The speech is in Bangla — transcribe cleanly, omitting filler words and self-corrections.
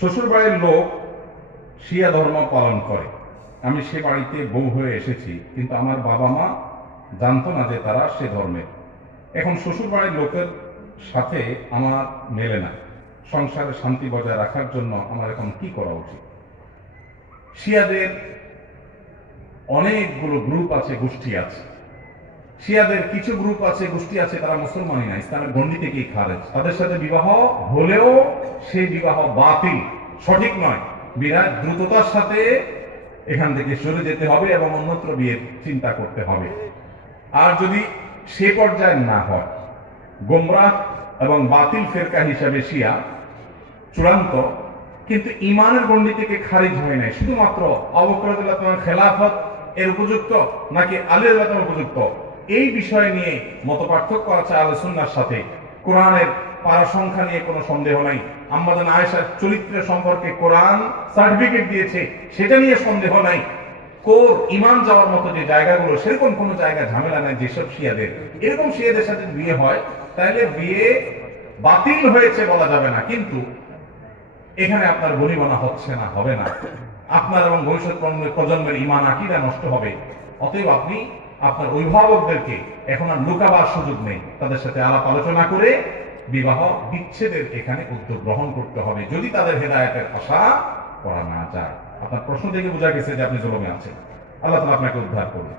শ্বশুর বাড়ির লোক শিয়া ধর্ম পালন করে। আমি সে বাড়িতে বউ হয়ে এসেছি, কিন্তু আমার বাবা মা জানতো না যে তারা সে ধর্মের। এখন শ্বশুর বাড়ির লোকের সাথে আমার মেলে না। সংসারে শান্তি বজায় রাখার জন্য আমার এখন কি করা উচিত? শিয়াদের অনেকগুলো গ্রুপ আছে, গোষ্ঠী আছে। শিয়াদের কিছু গ্রুপ আছে, গোষ্ঠী আছে, তারা মুসলমানই না, ইসলামের গণ্ডি থেকেই খারেজ। তাদের সাথে বিবাহ হলেও সেই বিবাহ বাতিল, সঠিক নয়। বিরাট দ্রুততার সাথে এখান থেকে সরে যেতে হবে এবং অন্যত্র বিয়ের চিন্তা করতে হবে। আর যদি সে পর্যায়ে না হয়, গোমরাহ এবং বাতিল ফেরকা হিসাবে শিয়া চূড়ান্ত, কিন্তু ইমানের গণ্ডি থেকে খারিজ হয় নাই, শুধুমাত্র আবু বকর রাদিয়াল্লাহু তাআলার খেলাফত এর উপযুক্ত নাকি আলী রাদিয়াল্লাহু তাআলার উপযুক্ত, এই বিষয় নিয়ে মত পার্থক্য আছে আহলে সুন্নাহর সাথে। কোরআনের পারা সংখ্যা নিয়ে কোনো সন্দেহ নাই। আম্মাজান আয়েশার চরিত্রের সম্পর্কে কোরআন সার্টিফিকেট দিয়েছে, সেটা নিয়ে সন্দেহ নাই। কোর ইমান যাওয়ার মতো যে জায়গাগুলো, সেরকম কোনো জায়গা ঝামেলা নাই। যেসব শিয়াদের, এরকম শিয়াদের সাথে বিয়ে হয়, তাহলে বিয়ে বাতিল হয়েছে বলা যাবে না, কিন্তু এখানে আপনার বনিবনা হচ্ছে না, হবে না। আপনার এবং ভবিষ্যৎ প্রজন্মের ইমান আকীদা নষ্ট হবে। অতএব আপনি আপনার অভিভাবকদেরকে এখন আর লুকাবার সুযোগ নেই, তাদের সাথে আলাপ আলোচনা করে বিবাহ বিচ্ছেদের এখানে উদ্যোগ গ্রহণ করতে হবে, যদি তাদের হেদায়েতের আশা করা না যায়। আপনার প্রশ্ন থেকে বোঝা গেছে যে আপনি জুলুমে আছেন। আল্লাহ তাআলা আপনাকে উদ্ধার করুন।